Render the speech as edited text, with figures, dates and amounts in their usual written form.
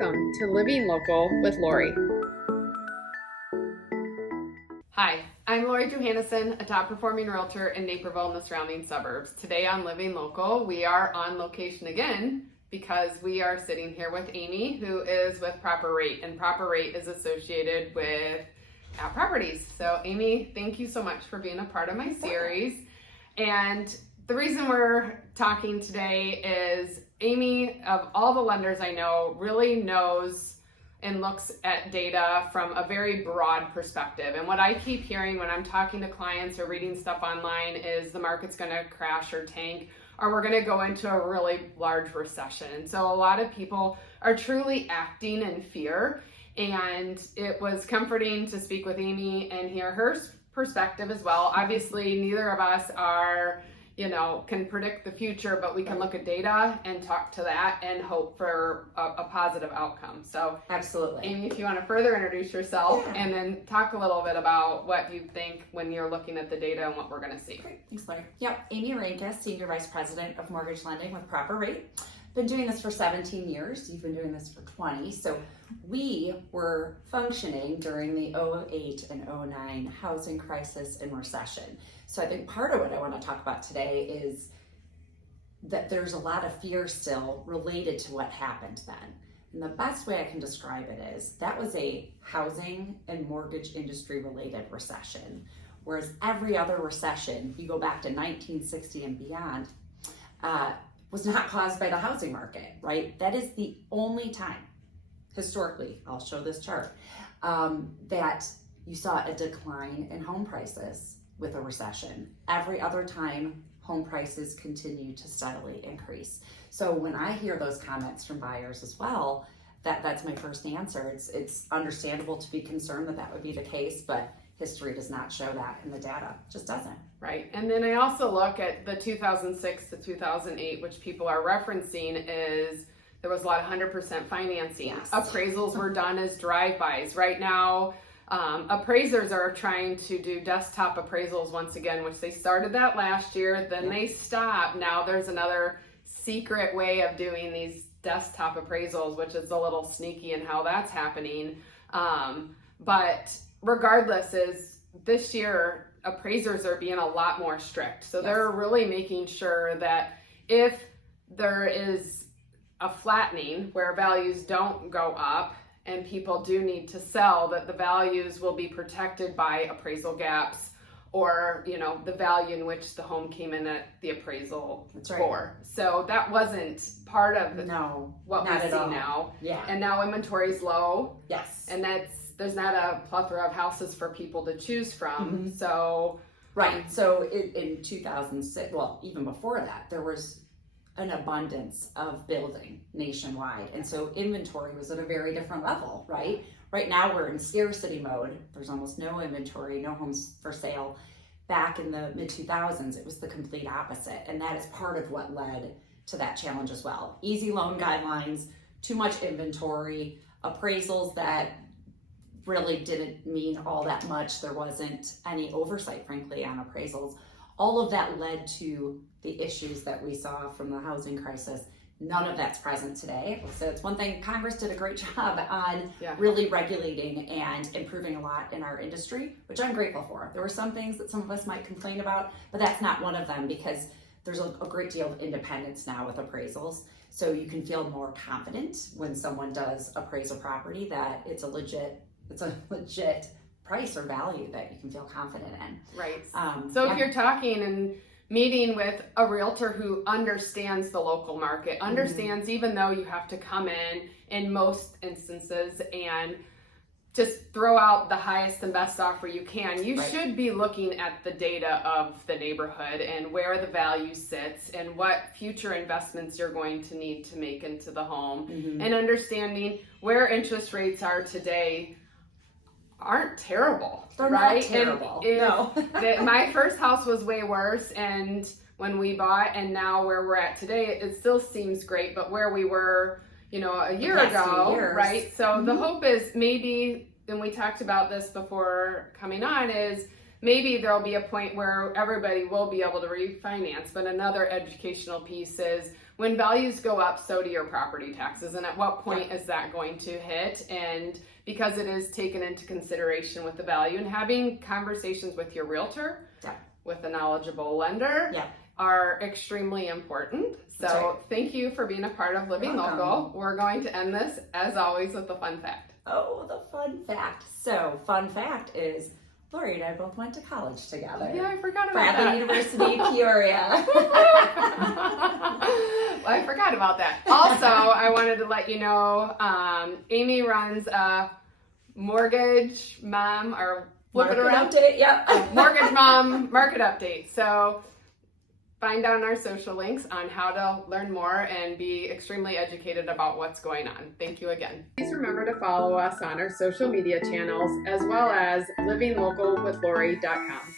Welcome to Living Local with Lori. Hi, I'm Lori Johanneson, a top performing realtor in Naperville and the surrounding suburbs. Today on Living Local, we are on location again because we are sitting here with Aimee, who is with Proper Rate, and Proper Rate is associated with properties. So Aimee, thank you so much for being a part of my series. And the reason we're talking today is Aimee, of all the lenders I know, really knows and looks at data from a very broad perspective. And what I keep hearing when I'm talking to clients or reading stuff online is the market's gonna crash or tank, or we're gonna go into a really large recession. And so a lot of people are truly acting in fear. And it was comforting to speak with Aimee and hear her perspective as well. Obviously, neither of us are, can predict the future, but we can look at data and talk to that and hope for a positive outcome. So absolutely. Aimee, if you want to further introduce yourself and then talk a little bit about what you think when you're looking at the data and what we're going to see. Great. Thanks, Lori. Yep, Aimee Renkes, Senior Vice President of Mortgage Lending with Proper Rate. Been doing this for 17 years. You've been doing this for 20. So we were functioning during the 2008 and 2009 housing crisis and recession. So I think part of what I want to talk about today is that there's a lot of fear still related to what happened then. And the best way I can describe it is that was a housing and mortgage industry related recession. Whereas every other recession, you go back to 1960 and beyond, was not caused by the housing market, right? That is the only time, historically, I'll show this chart, that you saw a decline in home prices with a recession. Every other time, home prices continue to steadily increase. So when I hear those comments from buyers as well, that's my first answer. It's understandable to be concerned that that would be the case, but history does not show that in the data. It just doesn't. Right. And then I also look at the 2006 to 2008, which people are referencing, is there was a lot of 100% financing. Yes. Appraisals were done as drive-bys. Right now, appraisers are trying to do desktop appraisals once again, which they started that last year, then they stopped. Now there's another secret way of doing these desktop appraisals, which is a little sneaky in how that's happening. But regardless, is this year appraisers are being a lot more strict. So they're really making sure that if there is a flattening where values don't go up and people do need to sell, that the values will be protected by appraisal gaps or, the value in which the home came in at the appraisal for. So that wasn't part of what we see now. Yeah. And now inventory's low. Yes. And there's not a plethora of houses for people to choose from. So so in 2006, well, even before that, there was an abundance of building nationwide, and so inventory was at a very different level. Right now we're in scarcity mode. There's almost no inventory, no homes for sale. Back in the mid 2000s, it was the complete opposite, and that is part of what led to that challenge as well. Easy loan guidelines, too much inventory, appraisals that really didn't mean all that much. There wasn't any oversight, frankly, on appraisals. All of that led to the issues that we saw from the housing crisis. None of that's present today. So it's one thing, Congress did a great job on really regulating and improving a lot in our industry, which I'm grateful for. There were some things that some of us might complain about, but that's not one of them because there's a great deal of independence now with appraisals. So you can feel more confident when someone does appraise a property that it's a legit price or value that you can feel confident in. Right. So if you're talking and meeting with a realtor who understands the local market, understands even though you have to come in most instances and just throw out the highest and best offer you can, you should be looking at the data of the neighborhood and where the value sits and what future investments you're going to need to make into the home and understanding where interest rates are today aren't terrible. They're not terrible. My first house was way worse, and when we bought, and now where we're at today, it still seems great, but where we were, a year ago, right? So the hope is maybe, and we talked about this before coming on, is maybe there'll be a point where everybody will be able to refinance. But another educational piece is when values go up, so do your property taxes. And at what point is that going to hit? And because it is taken into consideration with the value, and having conversations with your realtor, with a knowledgeable lender, are extremely important. So thank you for being a part of Living Local. We're going to end this, as always, with a fun fact. Oh, the fun fact. So, fun fact is, Lori and I both went to college together. Yeah, I forgot about Bradley that. University, Peoria. Well, I forgot about that. Also, I wanted to let you know, Aimee runs a mortgage mom, or flip it around. Update, Mortgage mom market update. So find on our social links on how to learn more and be extremely educated about what's going on. Thank you again. Please remember to follow us on our social media channels, as well as livinglocalwithlori.com.